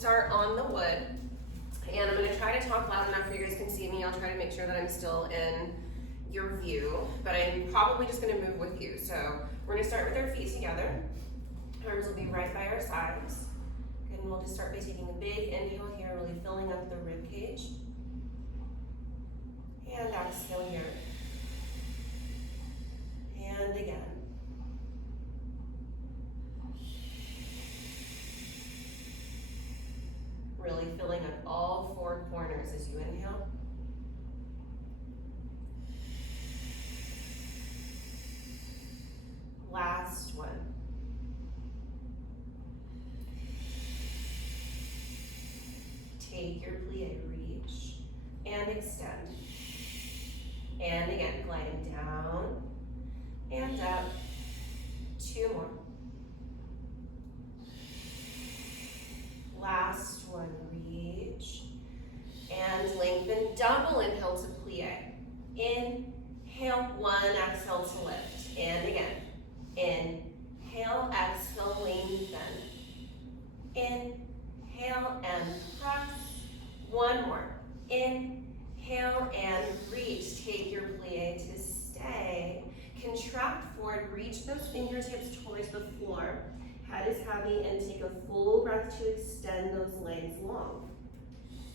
start on the wood, and I'm gonna try to talk loud enough where you guys can see me. I'll try to make sure that I'm still in your view, but I'm probably just gonna move with you. So we're gonna start with our feet together. Arms will be right by our sides. And we'll just start by taking a big inhale here, really filling up the rib cage. And exhale here. And again. Really filling up all four corners as you inhale. Last one. Take your plie, reach and extend. And again, gliding down and up. Two more. Last one, reach and lengthen. Double inhale to plie. Inhale, one, exhale to lift. And again, inhale, exhale, lengthen. Inhale and press. One more. Inhale and reach. Take your plie to stay. Contract forward, reach those fingertips towards the floor. Head is heavy and take a full breath to extend those legs long.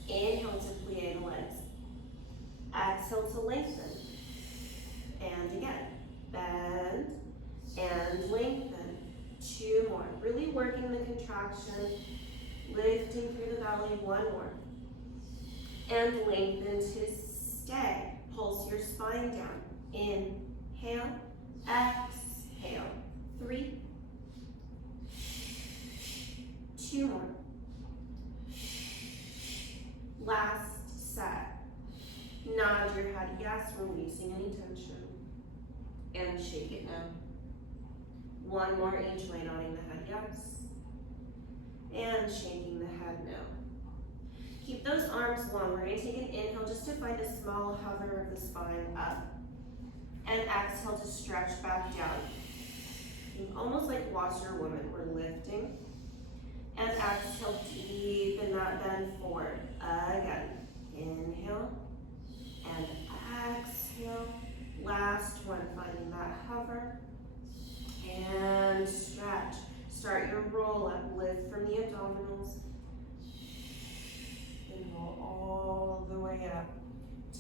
Inhale to plie the legs. Exhale to lengthen. And again, bend and lengthen. Two more. Really working the contraction, lifting through the belly. One more. And lengthen to stay. Pulse your spine down. Inhale, exhale. 3. 2 more. Last set. Nod your head yes, releasing any tension. And shake it now. One more each way, nodding the head yes. And shaking the head no. Keep those arms long. We're going to take an inhale just to find a small hover of the spine up. And exhale to stretch back down. Almost like Washer Woman, we're lifting. And exhale, deepen that bend forward. Again, inhale and exhale. Last one, finding that hover. And stretch. Start your roll up, lift from the abdominals. And roll all the way up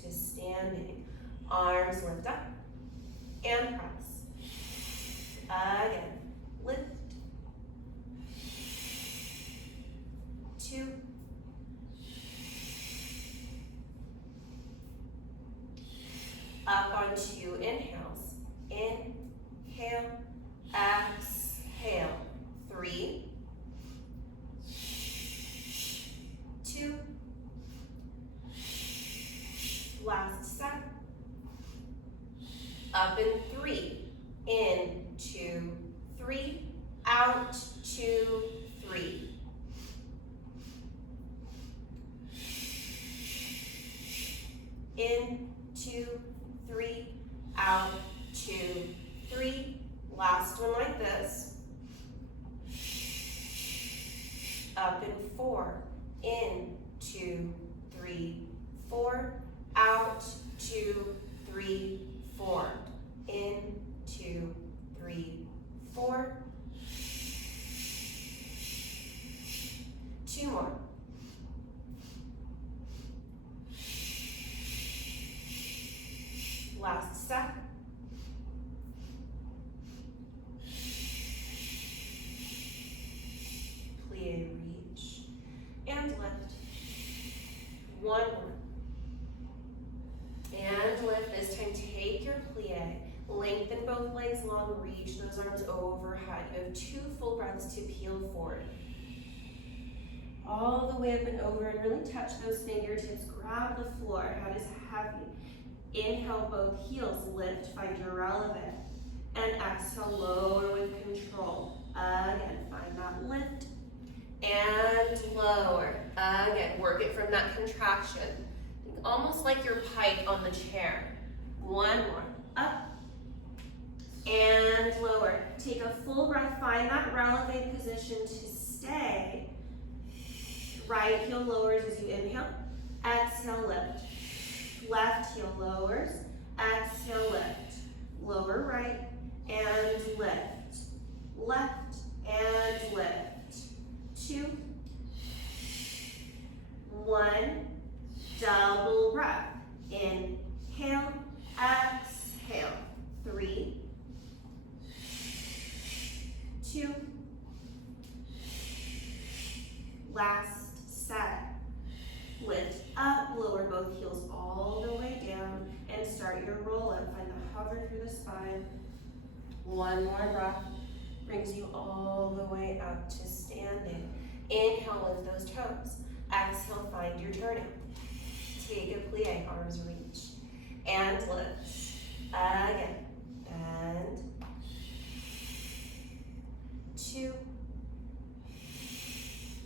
to standing. Arms lift up and press. Again, lift. 2. Up on 2 inhales. Inhale, exhale. 3. 2. Last set. Up in 3. In, 2, 3. Out, 2, 3. In, 2, 3, out, 2, 3. Last one like this. Up in 4. In, 2, 3, 4. Out, 2, 3, 4. In, 2, 3, 4. 2 more. Last step. Plie, reach, and lift. One more. And lift. This time, take your plie. Lengthen both legs long, reach those arms overhead. You have 2 full breaths to peel forward. All the way up and over, and really touch those fingertips. Grab the floor. Head is heavy. Inhale, both heels lift, find your relevant. And exhale, lower with control. Again, find that lift. And lower. Again, work it from that contraction. Almost like your pike on the chair. One more. Up. And lower. Take a full breath, find that relevant position to stay. Right heel lowers as you inhale. Exhale, lift. Left heel lowers. Exhale, lift. Lower right and lift. Left and lift. 2, 1. Double breath. Inhale, exhale. 3, 2. Last set. Lift up, lower both heels all the way down, and start your roll up. Find the hover through the spine. One more breath. Brings you all the way up to standing. Inhale, lift those toes. Exhale, find your turning. Take a plie, arms reach. And lift. Again. And 2.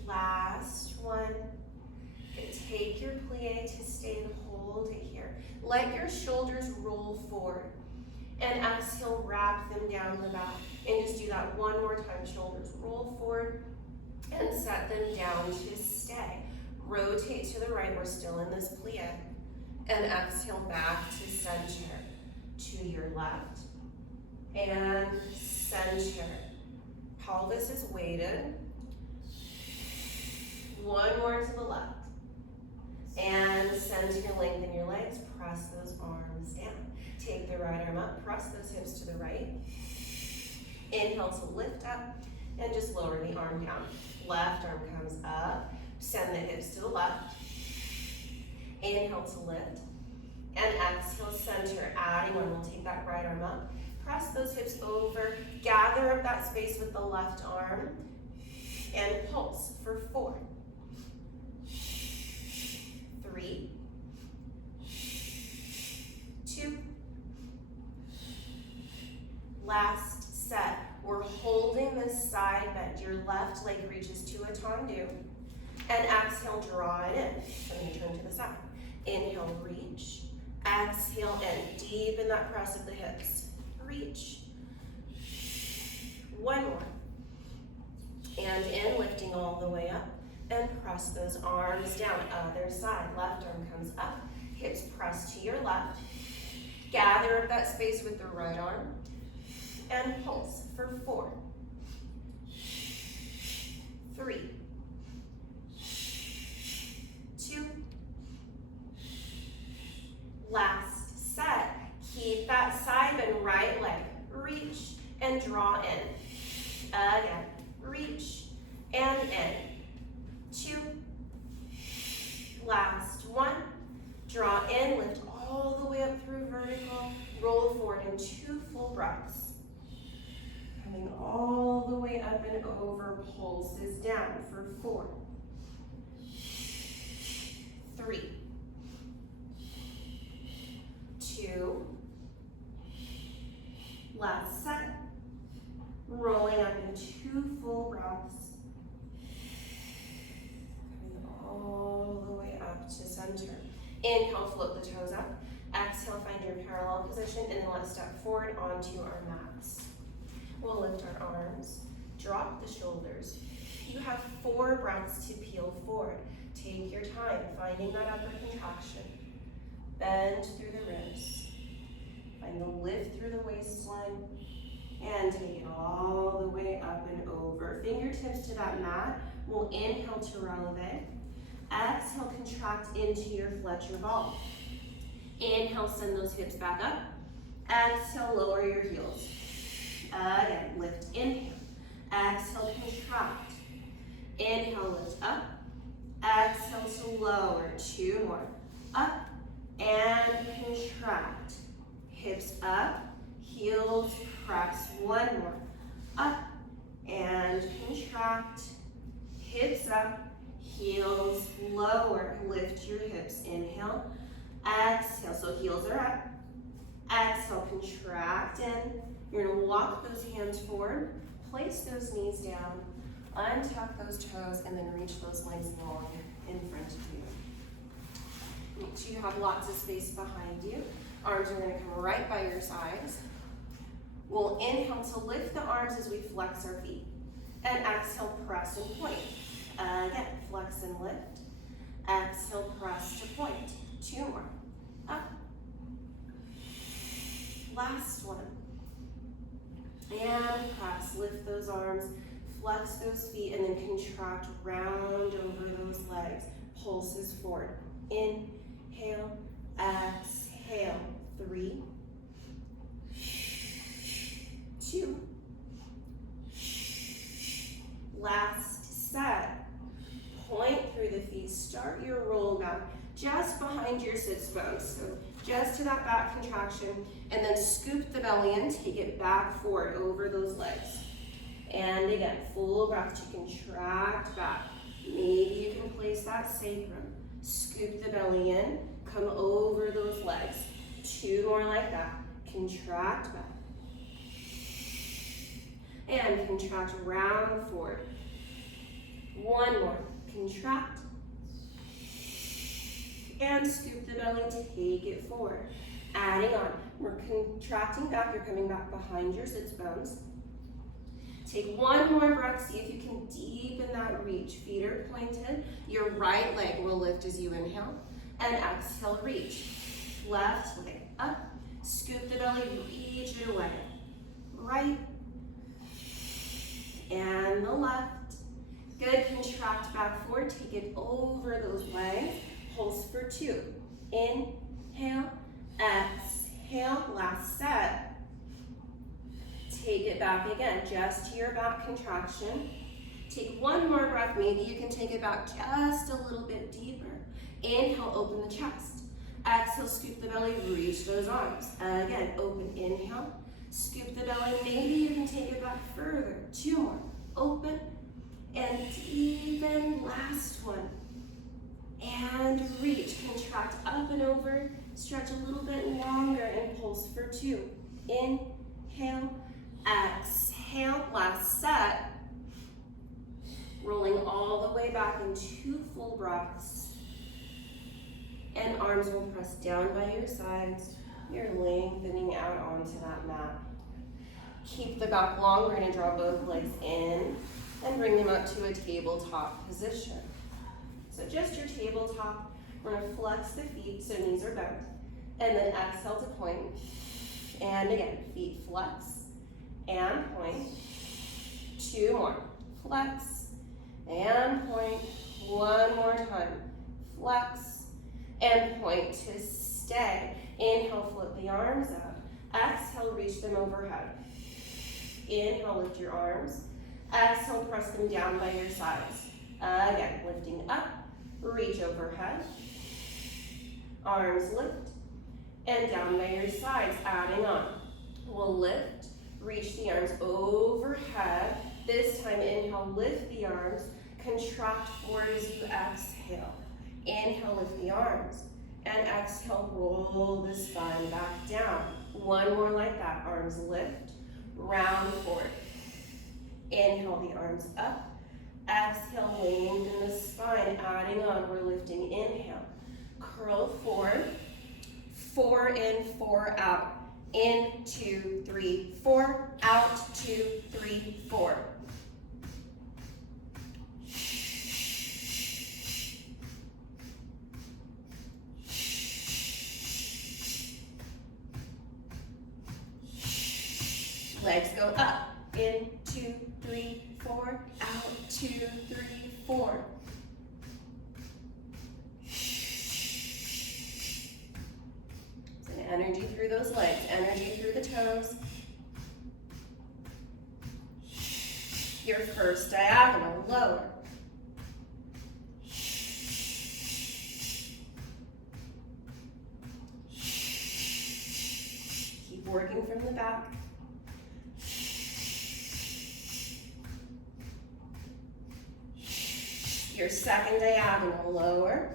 Last one. Okay, take your plie to stay and hold it here. Let your shoulders roll forward. And exhale, wrap them down the back. And just do that one more time. Shoulders roll forward and set them down to stay. Rotate to the right. We're still in this plie. And exhale back to center. To your left. And center. Pelvis is weighted. One more to the left. And center, lengthen your legs. Press those arms down. Take the right arm up. Press those hips to the right. Inhale to lift up. And just lower the arm down. Left arm comes up. Send the hips to the left. Inhale to lift. And exhale, center. Adding one. We'll take that right arm up. Press those hips over. Gather up that space with the left arm. And pulse for 4, 3, 2. Last set. We're holding this side bend. Your left leg reaches to a tendu. And exhale, draw it in. Then you turn to the side. Inhale, reach. Exhale, and deepen that press of the hips. Reach. One more. And in, lifting all the way up. And press those arms down. Other side. Left arm comes up. Hips press to your left. Gather up that space with the right arm. And pulse for 4, 3, 2. Last set. Keep that side bend. Right leg. Reach and draw in. Again. Reach and in. 2. Last one. Draw in. Lift all the way up through vertical. Roll forward in 2 full breaths. Coming all the way up and over. Pulses down for 4, 3, 2. Last set. Rolling up in 2 full breaths. Coming all the way up to center. Inhale, float the toes up. Exhale, find your parallel position, and then let's step forward onto our mats. We'll lift our arms, drop the shoulders. You have 4 breaths to peel forward. Take your time, finding that upper contraction. Bend through the ribs. Find the lift through the waistline. And take it all the way up and over. Fingertips to that mat. We'll inhale to releve. Exhale, contract into your Fletcher ball. Inhale, send those hips back up. Exhale, lower your heels. Again, lift, inhale. Exhale, contract. Inhale, lift up. Exhale to lower. 2 more. Up and contract. Hips up, heels press. 1 more. Up and contract. Hips up, heels lower. Lift your hips. Inhale. Exhale. So heels are up. Exhale, contract in. You're going to walk those hands forward. Place those knees down. Untuck those toes and then reach those legs long in front of you. Make sure you have lots of space behind you. Arms are going to come right by your sides. We'll inhale to lift the arms as we flex our feet. And exhale, press and point. Again, flex and lift. Exhale, press to point. 2 more. Up. Last one. And press, lift those arms, flex those feet, and then contract round over those legs. Pulses forward. Inhale, exhale. 3, 2. Last set. Point through the feet. Start your roll back just behind your sits bones. So just to that back contraction, and then scoop the belly in, take it back forward over those legs. And again, full breath to contract back. Maybe you can place that sacrum. Scoop the belly in, come over those legs. 2 more like that. Contract back. And contract round forward. 1 more. Contract. And scoop the belly, take it forward. Adding on. We're contracting back, you're coming back behind your sits bones. Take 1 more breath, see if you can deepen that reach. Feet are pointed. Your right leg will lift as you inhale. And exhale, reach. Left leg up. Scoop the belly, reach it away. Right. And the left. Good, contract back forward, take it over those legs. Pulse for 2. Inhale, exhale, last set. Take it back again, just to your back contraction. Take 1 more breath, maybe you can take it back just a little bit deeper. Inhale, open the chest. Exhale, scoop the belly, reach those arms. Again, open, inhale, scoop the belly, maybe you can take it back further. 2 more, open, and deepen, last one. And reach, contract up and over, stretch a little bit longer, and pulse for 2. Inhale, exhale, last set. Rolling all the way back in 2 full breaths. And arms will press down by your sides. You're lengthening out onto that mat. Keep the back long. We're going to draw both legs in and bring them up to a tabletop position. So just your tabletop. We're going to flex the feet so knees are bent. And then exhale to point. And again, feet flex and point. 2 more. Flex and point. 1 more time. Flex and point to stay. Inhale, flip the arms up. Exhale, reach them overhead. Inhale, lift your arms. Exhale, press them down by your sides. Again, lifting up, reach overhead. Arms lift and down by your sides, adding on. We'll lift, reach the arms overhead. This time, inhale, lift the arms. Contract forward as you exhale. Inhale, lift the arms. And exhale, roll the spine back down. 1 more like that. Arms lift, round forward. Inhale the arms up. Exhale, lengthen the spine. Adding on, we're lifting. Inhale, curl forward. 4 in, 4 out. In, 2, 3, 4. Out, 2, 3, 4. Legs go up. In, 2, 3, 4. Out, 2, 3, 4. So energy through those legs, energy through the toes. Your first diagonal, lower. Keep working from the back. Your second diagonal, lower.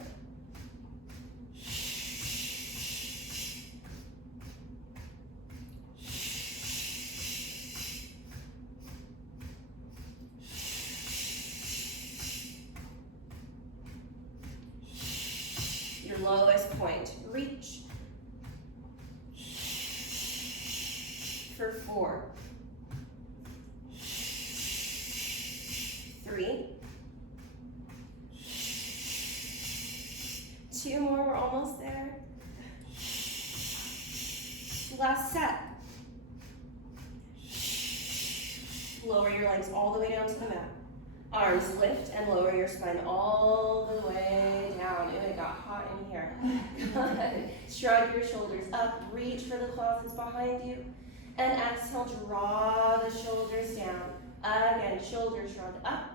Your lowest point, reach. For 4, 3, 2 more, we're almost there. Last set. Lower your legs all the way down to the mat. Arms lift and lower your spine all the way down. And it got hot in here. Good. Shrug your shoulders up, reach for the closets behind you. And exhale, draw the shoulders down. Again, shoulder shrug up.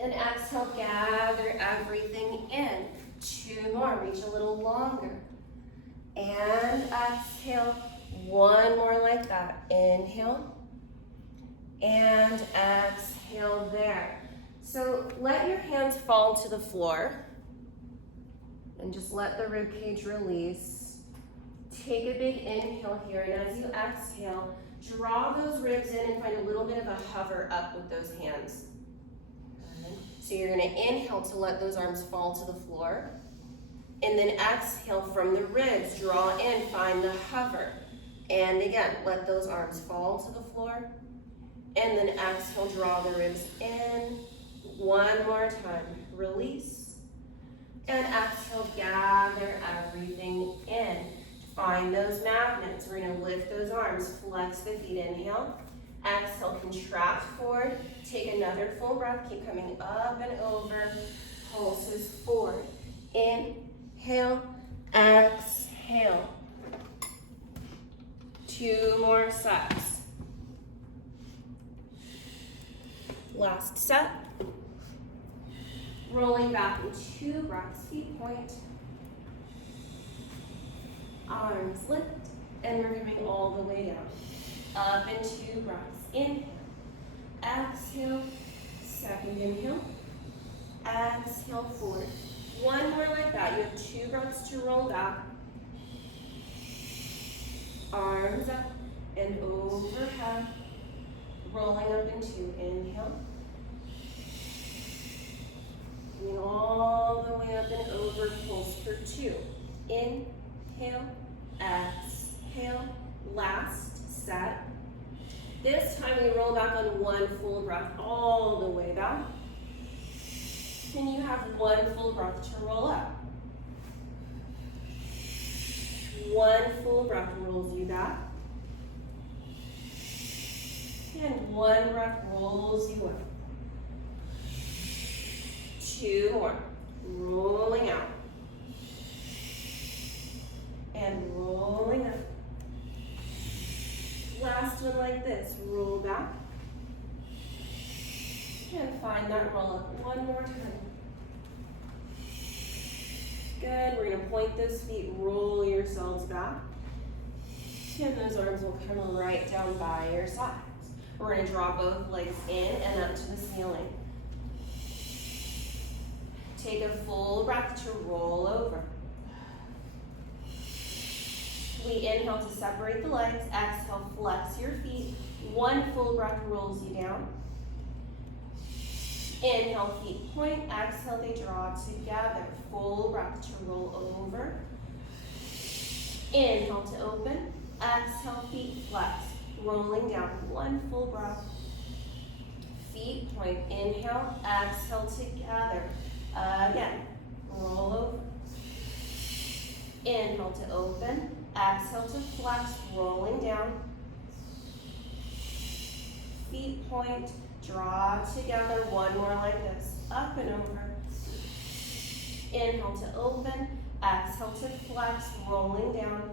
And exhale, gather everything in. 2 more, reach a little longer. And exhale, 1 more like that. Inhale. And exhale there. So let your hands fall to the floor. And just let the rib cage release. Take a big inhale here. And as you exhale, draw those ribs in and find a little bit of a hover up with those hands. So you're gonna inhale to let those arms fall to the floor. And then exhale from the ribs, draw in, find the hover. And again, let those arms fall to the floor. And then exhale, draw the ribs in. 1 more time, release. And exhale, gather everything in. Find those magnets. We're gonna lift those arms, flex the feet, inhale. Exhale, contract forward. Take another full breath, keep coming up and over. Pulses forward. Inhale, exhale. 2 more sets. Last set. Rolling back in 2 breaths, feet point. Arms lift, and we're coming all the way down. Up in 2 breaths. Inhale, exhale, second inhale, exhale forward. 1 more like that. You have 2 breaths to roll back. Arms up and overhead. Rolling up in 2. Inhale. Coming all the way up and over. Pulse for 2. Inhale, exhale. Last set. This time we roll back on 1 full breath all the way back. And you have 1 full breath to roll up. 1 full breath rolls you back. And 1 breath rolls you up. 2 more. Rolling out. And rolling up. Last one like this. Roll back. And find that roll up 1 more time. Good. We're going to point those feet, roll yourselves back. And those arms will come right down by your sides. We're going to draw both legs in and up to the ceiling. Take a full breath to roll over. We inhale to separate the legs. Exhale, flex your feet. 1 full breath rolls you down. Inhale, feet point. Exhale, they draw together. Full breath to roll over. Inhale to open. Exhale, feet flex. Rolling down. 1 full breath. Feet point. Inhale, exhale together. Again, roll over. Inhale to open. Exhale to flex. Rolling down. Feet point. Draw together. 1 more like this. Up and over. Inhale to open. Exhale to flex. Rolling down.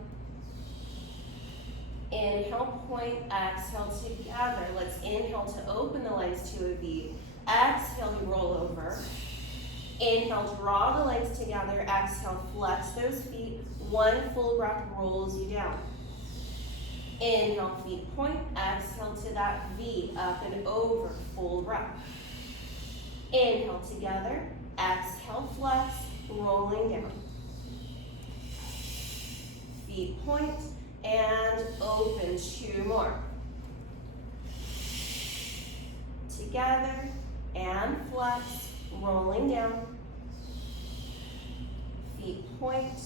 Inhale, point. Exhale together. Let's inhale to open the legs to a V. Exhale, you roll over. Inhale, draw the legs together. Exhale, flex those feet. 1 full breath rolls you down. Inhale, feet point. Exhale to that V, up and over. Full breath. Inhale together. Exhale, flex. Rolling down. Feet point and open. 2 more. Together and flex. Rolling down. Feet point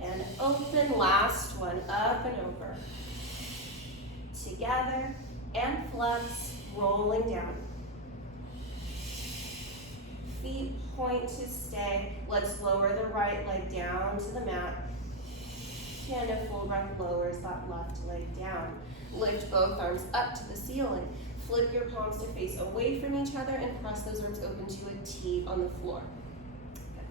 and open. Last one. Up and over. Together and flex. Rolling down. Feet point to stay. Let's lower the right leg down to the mat. And a full breath lowers that left leg down. Lift both arms up to the ceiling. Flip your palms to face away from each other and press those arms open to a T on the floor. Okay.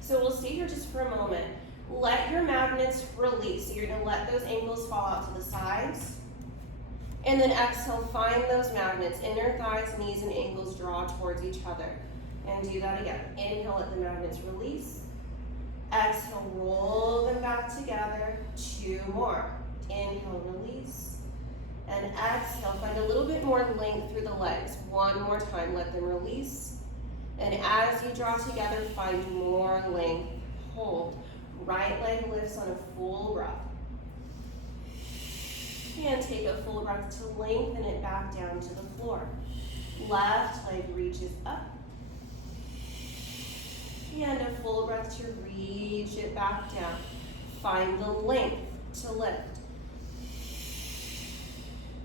So we'll stay here just for a moment. Let your magnets release. So you're going to let those ankles fall out to the sides. And then exhale, find those magnets. Inner thighs, knees, and ankles draw towards each other. And do that again. Inhale, let the magnets release. Exhale, roll them back together. 2 more. Inhale, release. And exhale, find a little bit more length through the legs. 1 more time, let them release. And as you draw together, find more length. Hold. Right leg lifts on a full breath. And take a full breath to lengthen it back down to the floor. Left leg reaches up. And a full breath to reach it back down. Find the length to lift.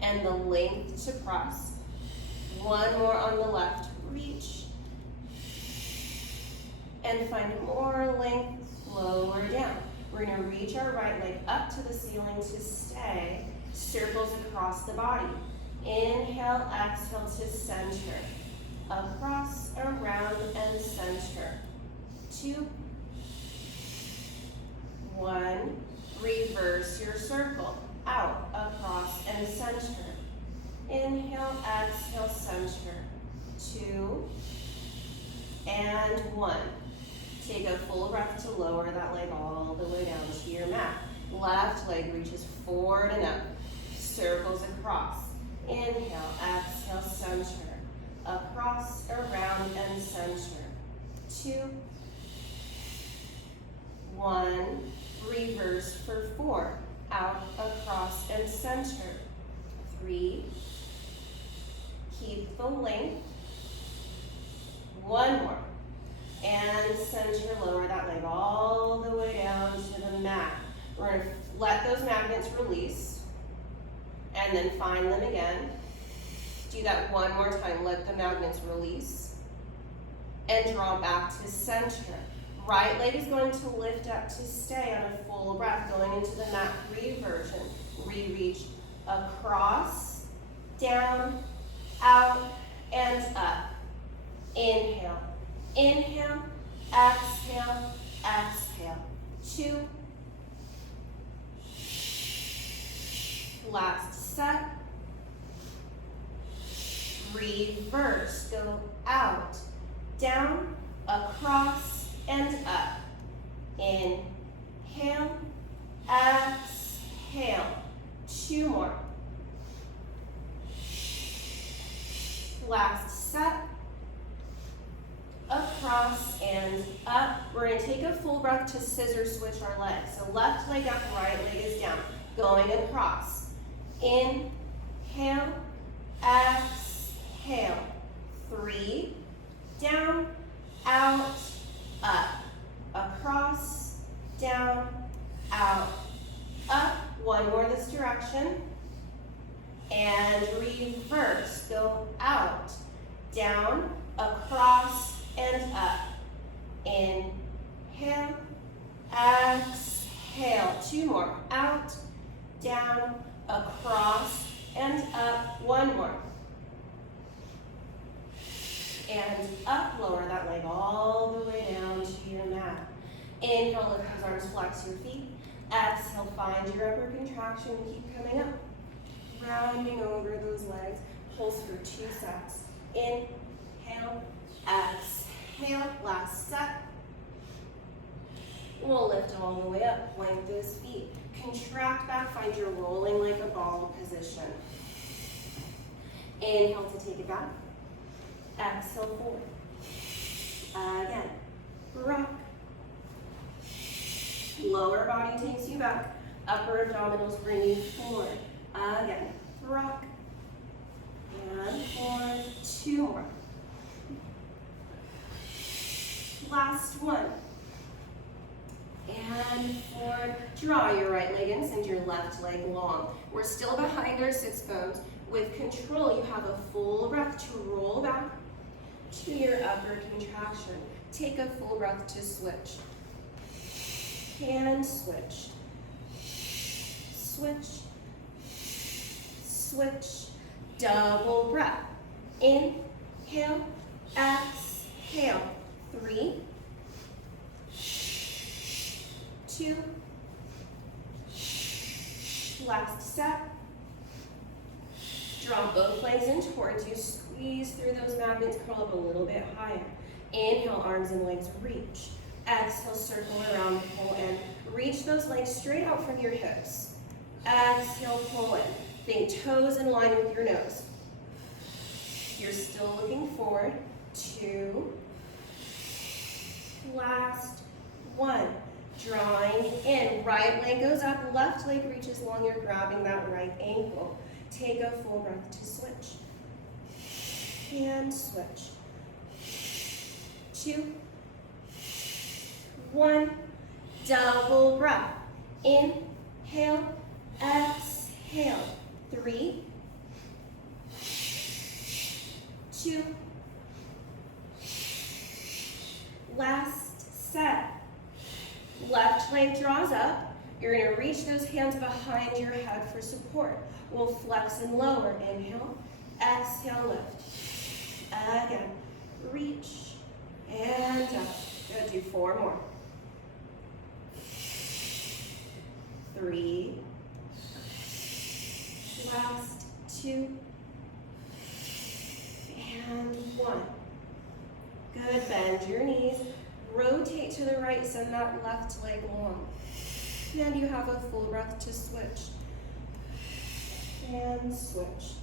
And the length to press. 1 more on the left, reach. And find more length, lower down. We're gonna reach our right leg up to the ceiling to stay. Circles across the body. Inhale, exhale to center. Across, around, and center. 2, 1, reverse your circle. Out, across, and center. Inhale, exhale, center. 2, and 1. Take a full breath to lower that leg all the way down to your mat. Left leg reaches forward and up. Circles across. Inhale, exhale, center. Across, around, and center. 2, 1. Reverse for 4. Out, across, and center. 3. Keep the length. 1 more. And center, lower that leg all the way down to the mat. We're going to let those magnets release. And then find them again. Do that 1 more time. Let the magnets release. And draw back to center. Right leg is going to lift up to stay on a full breath, going into the mat reversion. Re-reach across, down, out, and up. Inhale, inhale, exhale, exhale. 2. Last set. Reverse, go out, down, across, and up. Inhale, exhale. 2 more. Last set. Across and up. We're going to take a full breath to scissor switch our legs. So left leg up, right leg is down. Going across. Inhale, exhale. 3. Down, out, up, across, down, out, up. 1 more this direction. And reverse. Go out, down, across, and up. Inhale, exhale. 2 more. Out, down, across, and up. 1 more. And up, lower that leg all the way down to your mat. Inhale, lift those arms, flex your feet. Exhale, find your upper contraction, keep coming up. Rounding over those legs, pulse for 2 sets. Inhale, exhale, last set. We'll lift all the way up, plank those feet. Contract back, find your rolling like a ball position. Inhale to take it back. Exhale, forward. Again, rock. Lower body takes you back. Upper abdominals bring you forward. Again, rock. And forward. 2 more. Last one. And forward. Draw your right leg in, send your left leg long. We're still behind our sits bones. With control, you have a full breath to roll back to your upper contraction. Take a full breath to switch. And switch. Switch. Switch. Double breath. Inhale, exhale. 3, 2, last set. Draw both legs in towards you. Squeeze through those magnets, curl up a little bit higher. Inhale, arms and legs reach. Exhale, circle around, pull in. Reach those legs straight out from your hips. Exhale, pull in. Think toes in line with your nose. You're still looking forward. 2, last 1. Drawing in, right leg goes up, left leg reaches long, you're grabbing that right ankle. Take a full breath to switch. And switch. 2, 1, double breath. Inhale, exhale. 3, 2, last set. Left leg draws up. You're gonna reach those hands behind your head for support. We'll flex and lower. Inhale, exhale, lift. Again, reach and up. Gonna do 4 more. 3, last 2, and 1. Good, bend your knees. Rotate to the right, send that left leg long. And you have a full breath to switch. And switch.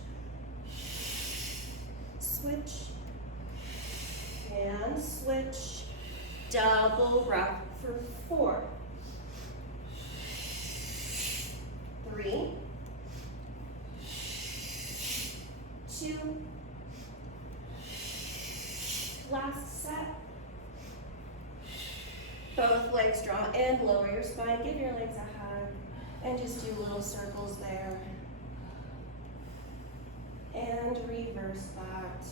Switch. And switch. Double breath for 4, 3, 2, last set. Both legs draw in, lower your spine, give your legs a hug, and just do little circles there. And reverse that.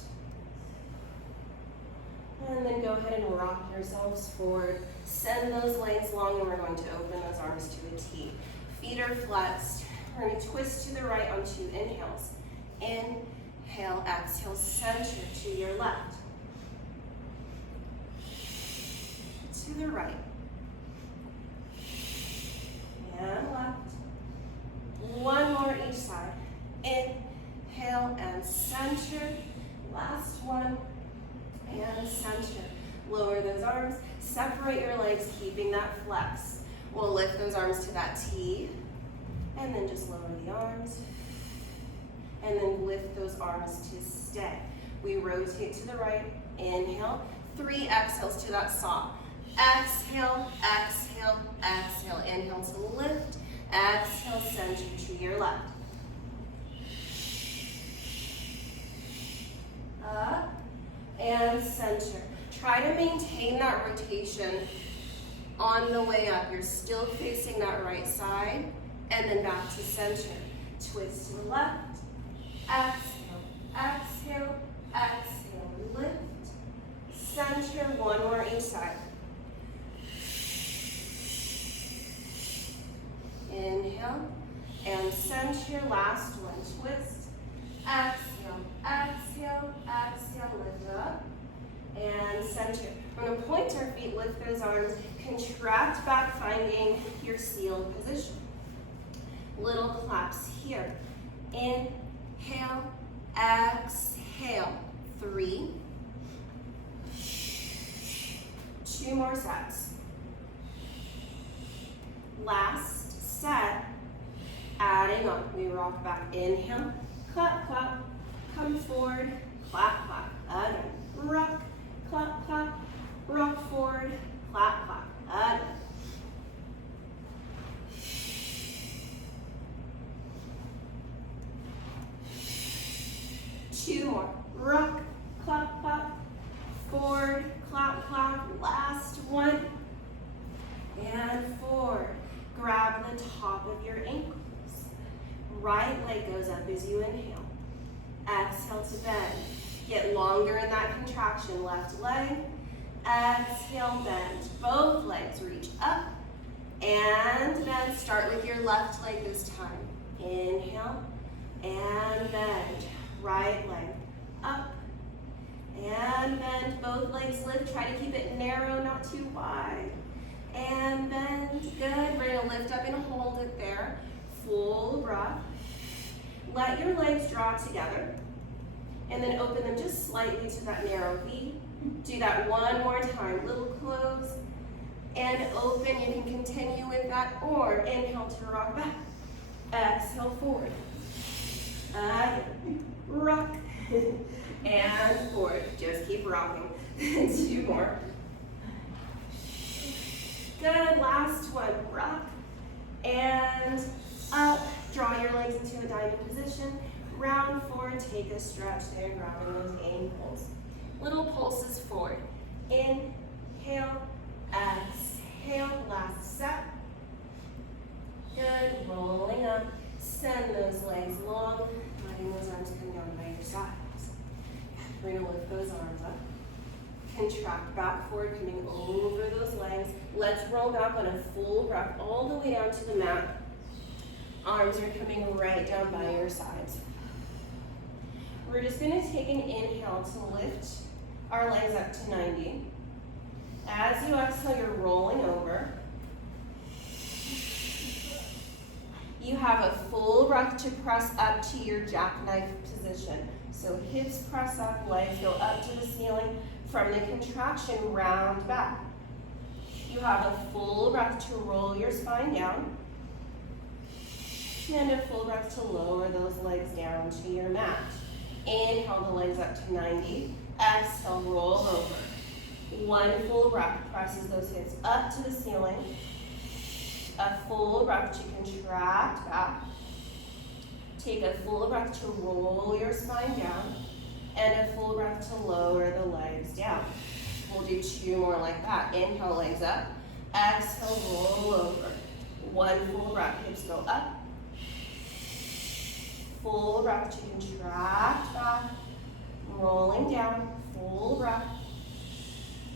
And then go ahead and rock yourselves forward. Send those legs long, and we're going to open those arms to a T. Feet are flexed. We're going to twist to the right on 2 inhales. Inhale, exhale, center to your left. To the right. And left. 1 more each side. Inhale and center. Last one. And center. Lower those arms. Separate your legs, keeping that flex. We'll lift those arms to that T. And then just lower the arms. And then lift those arms to stay. We rotate to the right. Inhale. 3 exhales to that saw. Exhale, exhale, exhale. Inhale to lift. Exhale, center to your left. Up and center. Try to maintain that rotation on the way up. You're still facing that right side. And then back to center. Twist to the left. Exhale, exhale, exhale. Lift. Center. 1 more each side. Inhale and center, last one, twist, exhale, exhale, exhale, lift up, and center. We're gonna point our feet, lift those arms, contract back, finding your seal position. Little claps here. Inhale, exhale, 3, 2 more sets. Last set, adding on. We rock back. Inhale, clap, clap, come forward, clap, clap. Again, rock, clap, clap, rock forward, clap, clap. Again. Two more. Rock, clap, clap, forward, clap, clap. Last one. And forward. Grab the top of your ankles. Right leg goes up as you inhale. Exhale to bend. Get longer in that contraction. Left leg. Exhale, bend both legs, reach up. And then start with your left leg this time. Inhale, and bend. Right leg up. And bend, both legs lift. Try to keep it narrow, not too wide. And bend, good. We're gonna lift up and hold it there. Full breath. Let your legs draw together. And then open them just slightly to that narrow V. Do that one more time. Little close and open. You can continue with that, or inhale to rock back. Exhale forward. Rock. And forward. Just keep rocking. 2 more. Good. Last one. Rock. And up. Draw your legs into a diamond position. Round forward. Take a stretch there, grabbing those ankles. Little pulses forward. Inhale. Exhale. Last set. Good. Rolling up. Send those legs long. Letting those arms come down by your sides. We're going to lift those arms up. Contract back forward, coming over those legs. Let's roll back on a full breath all the way down to the mat. Arms are coming right down by your sides. We're just going to take an inhale to lift our legs up to 90. As you exhale, you're rolling over. You have a full breath to press up to your jackknife position. So hips press up, legs go up to the ceiling. From the contraction, round back. You have a full breath to roll your spine down. And a full breath to lower those legs down to your mat. Inhale the legs up to 90. Exhale, roll over. One full breath presses those hips up to the ceiling. A full breath to contract back. Take a full breath to roll your spine down. And a full breath to lower the legs down. We'll do 2 more like that. Inhale, legs up. Exhale, roll over. One full breath, hips go up. Full breath to contract back. Rolling down, full breath.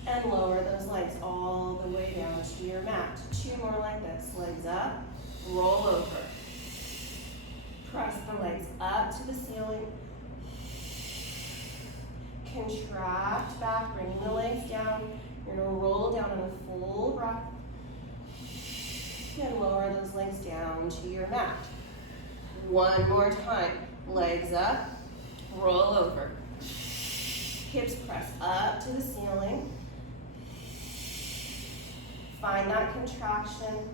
And lower those legs all the way down to your mat. 2 more like this. Legs up, roll over. Press the legs up to the ceiling. Contract back, bringing the legs down. You're going to roll down on a full breath. And lower those legs down to your mat. 1 more time. Legs up, roll over. Hips press up to the ceiling. Find that contraction.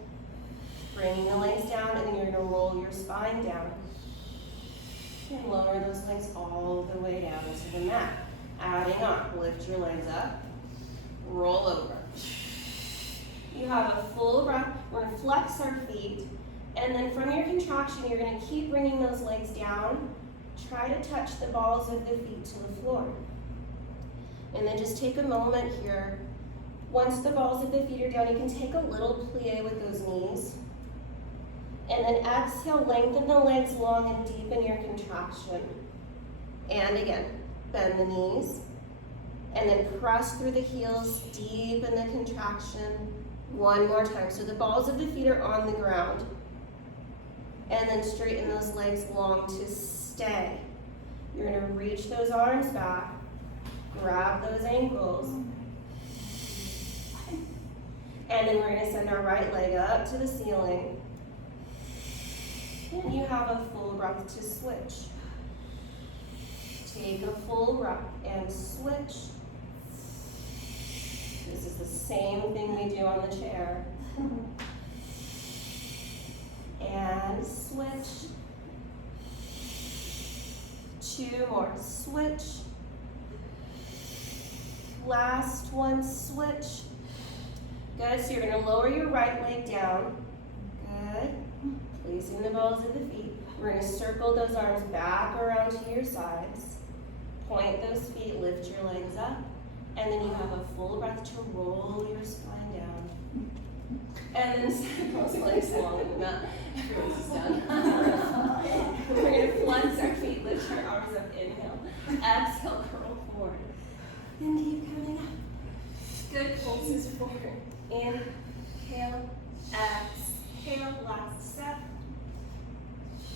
Bringing the legs down, and then you're going to roll your spine down. And lower those legs all the way down to the mat. Adding on, lift your legs up, roll over. You have a full breath. We're going to flex our feet, and then from your contraction, you're going to keep bringing those legs down. Try to touch the balls of the feet to the floor. And then just take a moment here. Once the balls of the feet are down, you can take a little plie with those knees. And then exhale, lengthen the legs long and deepen your contraction. And again, bend the knees. And then press through the heels, deepen the contraction. 1 more time. So the balls of the feet are on the ground. And then straighten those legs long to stay. You're going to reach those arms back. Grab those ankles. And then we're going to send our right leg up to the ceiling. And you have a full breath to switch. Take a full breath and switch. This is the same thing we do on the chair. And switch. 2 more, switch. Last one, switch. Good, so you're going to lower your right leg down. Good. Placing the balls of the feet. We're going to circle those arms back around to your sides. Point those feet, lift your legs up. And then you have a full breath to roll your spine down. And then send those legs long and not everyone's done. We're going to flex our feet, lift our arms up, inhale. Exhale, curl forward. And keep coming up. Good, pulses forward. Inhale, exhale, last step.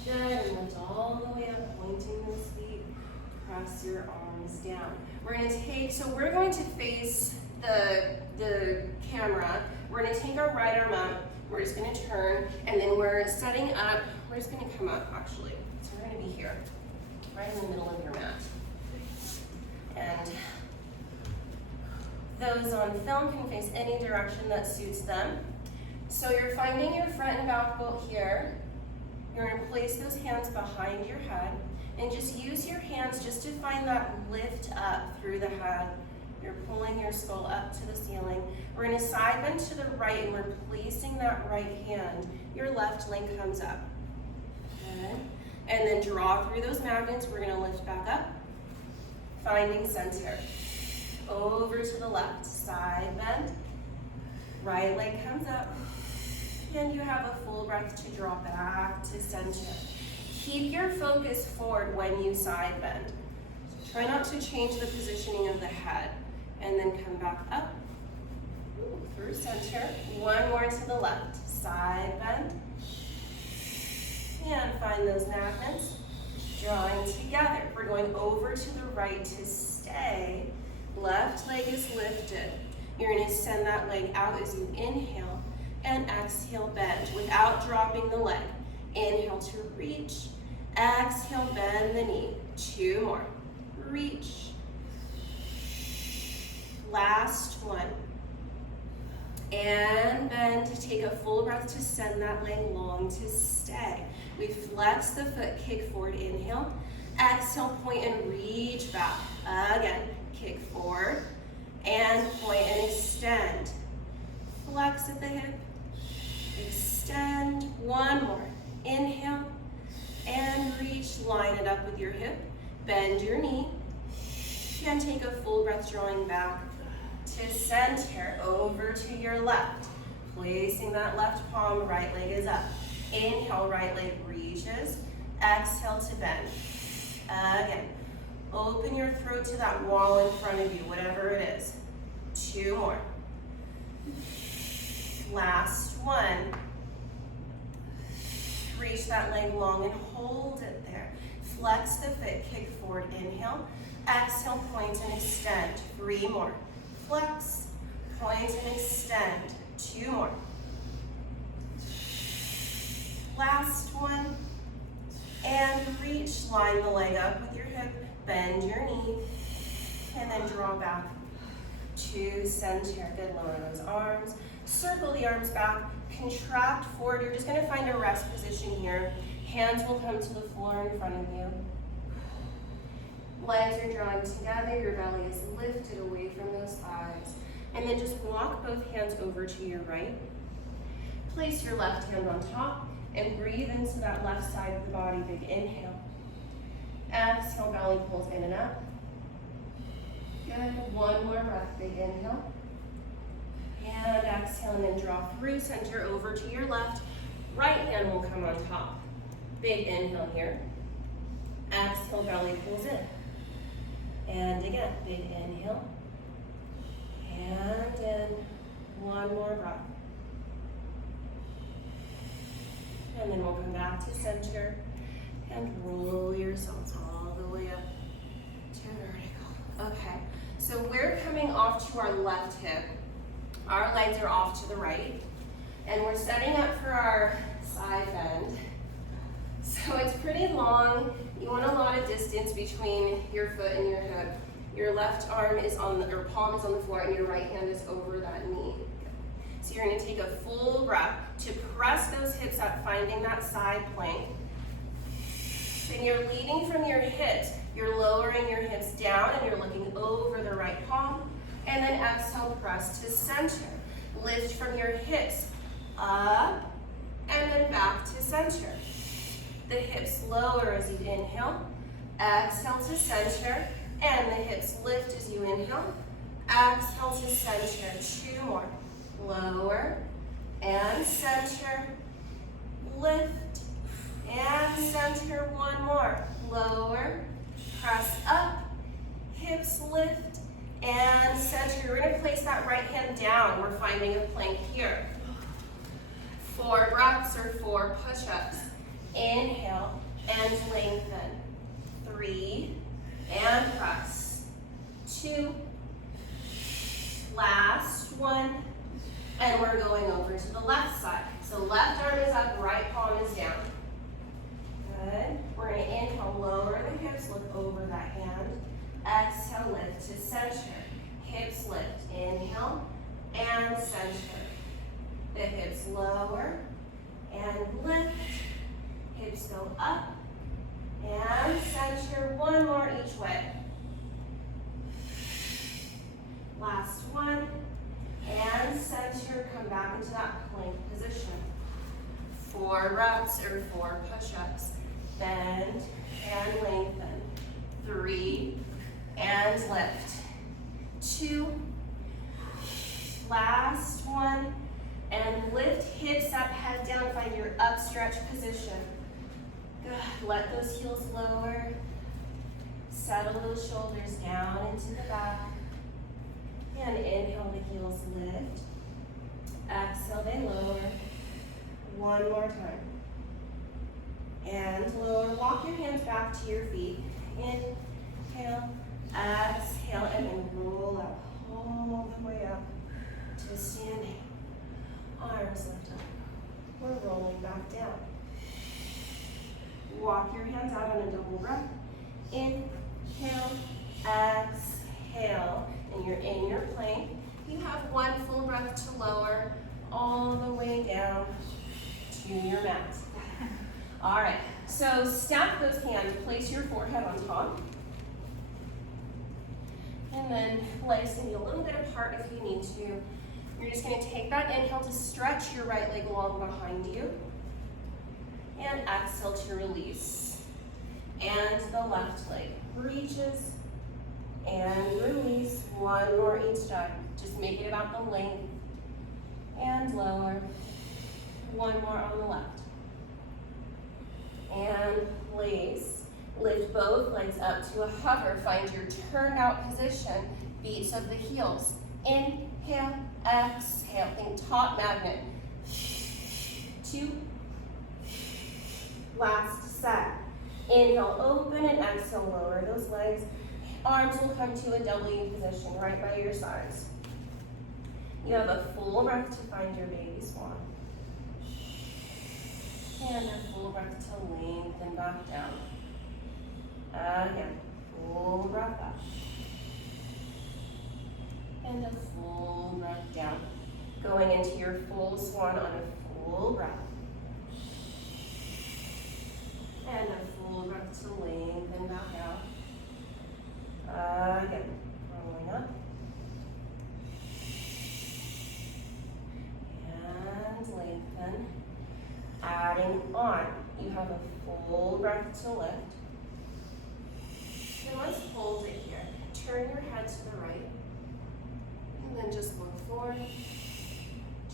Good, and lift all the way up, pointing those feet. Press your arms down. We're going to face the camera. We're gonna take our right arm up. We're just gonna turn, and then we're setting up. We're just gonna come up, actually. So we're gonna be here, right in the middle of your mat. And those on film can face any direction that suits them. So you're finding your front and back bolt here. You're gonna place those hands behind your head and just use your hands just to find that lift up through the head. You're pulling your skull up to the ceiling. We're gonna side bend to the right and we're placing that right hand. Your left leg comes up. Good. And then draw through those magnets. We're gonna lift back up, finding center. Over to the left, side bend. Right leg comes up. And you have a full breath to draw back to center. Keep your focus forward when you side bend. Try not to change the positioning of the head. And then come back up through center. One more to the left. Side bend. And find those magnets. Drawing together. We're going over to the right to stay. Left leg is lifted. You're going to send that leg out as you inhale and exhale, bend without dropping the leg. Inhale to reach. Exhale, bend the knee. Two more. Reach. Last one. And bend. Take a full breath to send that leg long to stay. We flex the foot, kick forward, inhale. Exhale, point and reach back. Again, kick forward and point and extend. Flex at the hip. Extend. One more. Inhale and reach. Line it up with your hip. Bend your knee. And take a full breath, drawing back to center, over to your left. Placing that left palm, right leg is up. Inhale, right leg reaches. Exhale to bend. Again, open your throat to that wall in front of you, whatever it is. Two more. Last one. Reach that leg long and hold it there. Flex the foot, kick forward, inhale. Exhale, point and extend. Three more. Flex, point and extend. Two more. Last one. And reach, line the leg up with your hip, bend your knee, and then draw back to center. Good, lower those arms. Circle the arms back, contract forward. You're just gonna find a rest position here. Hands will come to the floor in front of you. Legs are drawing together, your belly is lifted away from those thighs. And then just walk both hands over to your right. Place your left hand on top and breathe into that left side of the body. Big inhale. Exhale, belly pulls in and up. Good, one more breath, big inhale. And exhale, and then draw through center over to your left. Right hand will come on top. Big inhale here. Exhale, belly pulls in. And again, big inhale. And in. One more breath. And then we'll come back to center and roll yourselves all the way up to vertical. Okay, so we're coming off to our left hip. Our legs are off to the right. And we're setting up for our side bend. So it's pretty long. You want a lot of distance between your foot and your hip. Your left arm is on the, or palm is on the floor, and your right hand is over that knee. So you're going to take a full breath to press those hips up, finding that side plank. And you're leading from your hips. You're lowering your hips down, and you're looking over the right palm. And then exhale, press to center. Lift from your hips up, and then back to center. The hips lower as you inhale. Exhale to center, and the hips lift as you inhale. Exhale to center. Two more. Lower and center. Lift and center. One more. Lower. Press up. Hips lift and center. We're gonna place that right hand down. We're finding a plank here. 4 breaths or 4 push-ups. Inhale and lengthen. 3 and press. 2. Last 1. And we're going over to the left side. So left arm is up, right palm is down. Good. We're going to inhale, lower the hips, look over that hand. Exhale, lift to center. Hips lift. Inhale and center. The hips lower and lift. Hips go up and center. 1 more each way. Last 1. And center, come back into that plank position. 4 reps or 4 push-ups. Bend and lengthen. 3 and lift. 2. Last 1. And lift hips up, head down, find your up stretch position. Good. Let those heels lower. Settle those shoulders down into the back. And inhale, the heels lift. Exhale, they lower. 1 more time. And lower. Walk your hands back to your feet. Inhale, exhale, and then roll up. All the way up to standing. Arms lift up. We're rolling back down. Walk your hands out on a double breath. Inhale, exhale. And you're in your plank. You have 1 full breath to lower all the way down to your mat. All right, so stack those hands, place your forehead on top. And then legs can be a little bit apart if you need to. You're just gonna take that inhale to stretch your right leg along behind you. And exhale to release. And the left leg reaches and release. 1 more each time. Just make it about the length. And lower. 1 more on the left. And place. Lift both legs up to a hover. Find your turned out position. Beats of the heels. Inhale, exhale. Think top magnet. 2. Last set. Inhale, open, and exhale, lower those legs. Arms will come to a W position right by your sides. You have a full breath to find your baby swan. And a full breath to lengthen back down. Again, full breath up. And a full breath down. Going into your full swan on a full breath. And a full breath to lengthen back out. Again, rolling up. And lengthen. Adding on. You have a full breath to lift. And let's hold it here. Turn your head to the right. And then just look forward.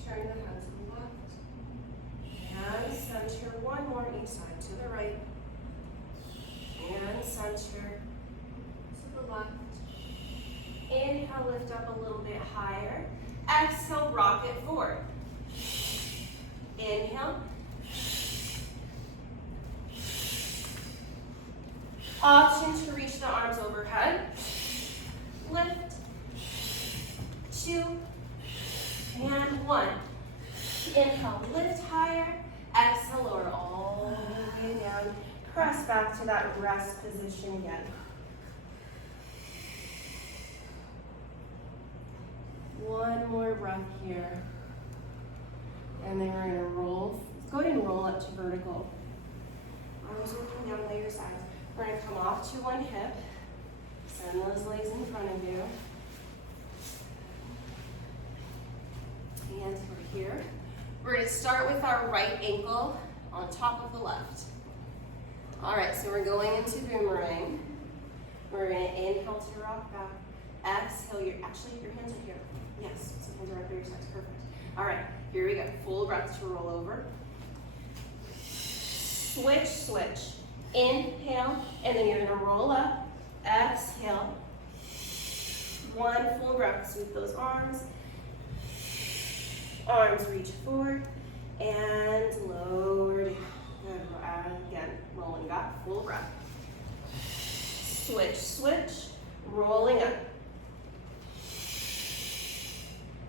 Turn the head to the left. And center. 1 more each side to the right. And center. Left. Inhale, lift up a little bit higher. Exhale, rock it forward. Inhale. Option to reach the arms overhead. Lift. 2. And 1. Inhale, lift higher. Exhale, lower all the way down. Press back to that rest position again. 1 more breath here. And then we're going to roll. Go ahead and roll up to vertical. Arms looking down by your sides. We're going to come off to 1 hip. Send those legs in front of you. Hands over here. We're going to start with our right ankle on top of the left. All right, so we're going into boomerang. We're going to inhale to rock back. Exhale, your hands are here. Yes, so hands are right by your sides, perfect. All right, here we go. Full breath to roll over. Switch, switch. Inhale, and then you're gonna roll up. Exhale. One full breath, sweep those arms. Arms reach forward and lower down. Again, rolling back, full breath. Switch, switch, rolling up.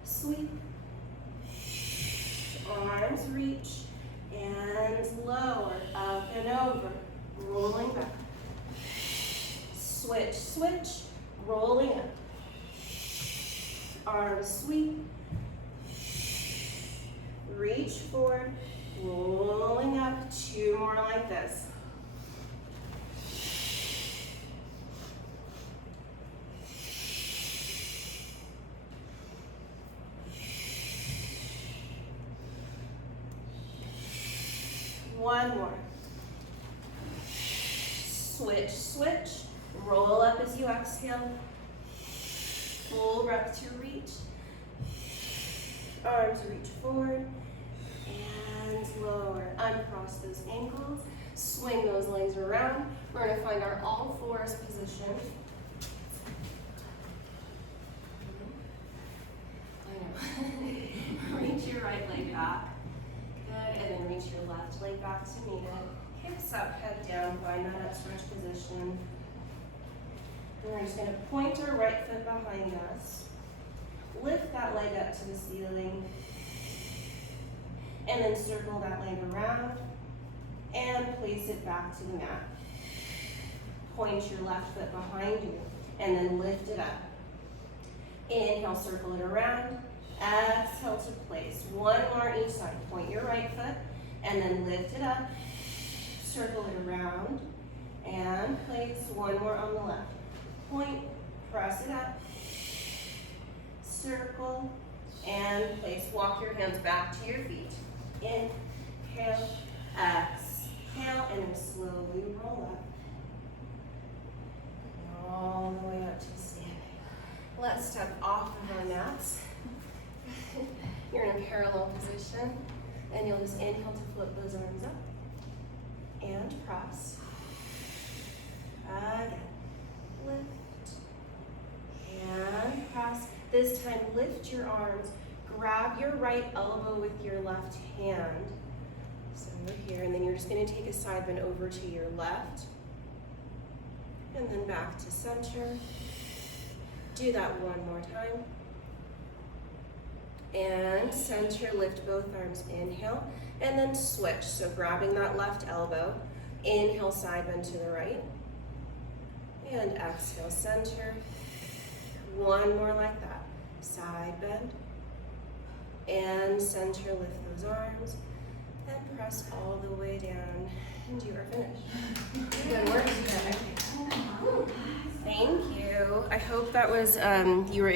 Sweep. Arms reach and lower, up and over, rolling back. Switch, switch, rolling up. Arms sweep. Reach forward, rolling up. Two more like this. One more. Switch, switch. Roll up as you exhale. Full breath to reach. Arms reach forward and lower. Uncross those ankles. Swing those legs around. We're going to find our all fours position. I know. Reach your right leg back. Good. And then reach your left leg back to meet it. Hips up, head down. Find that up stretch position. And we're just going to point our right foot behind us. Lift that leg up to the ceiling. And then circle that leg around. And place it back to the mat. Point your left foot behind you. And then lift it up. Inhale, circle it around. Exhale to place. One more each side. Point your right foot. And then lift it up. Circle it around. And place. One more on the left. Point, press it up, circle, and place. Walk your hands back to your feet. Inhale, exhale, and then slowly roll up. All the way up to standing. Let's step off of our mats. You're in a parallel position, and you'll just inhale to flip those arms up, and press. Again. Lift and press. This time, lift your arms. Grab your right elbow with your left hand. So over here, and then you're just going to take a side bend over to your left. And then back to center. Do that one more time. And center, lift both arms. Inhale, and then switch. So grabbing that left elbow. Inhale, side bend to the right. And exhale, center. One more like that. Side bend. And center, lift those arms. And press all the way down. And you are finished. Good work together. Thank you. I hope that was, you were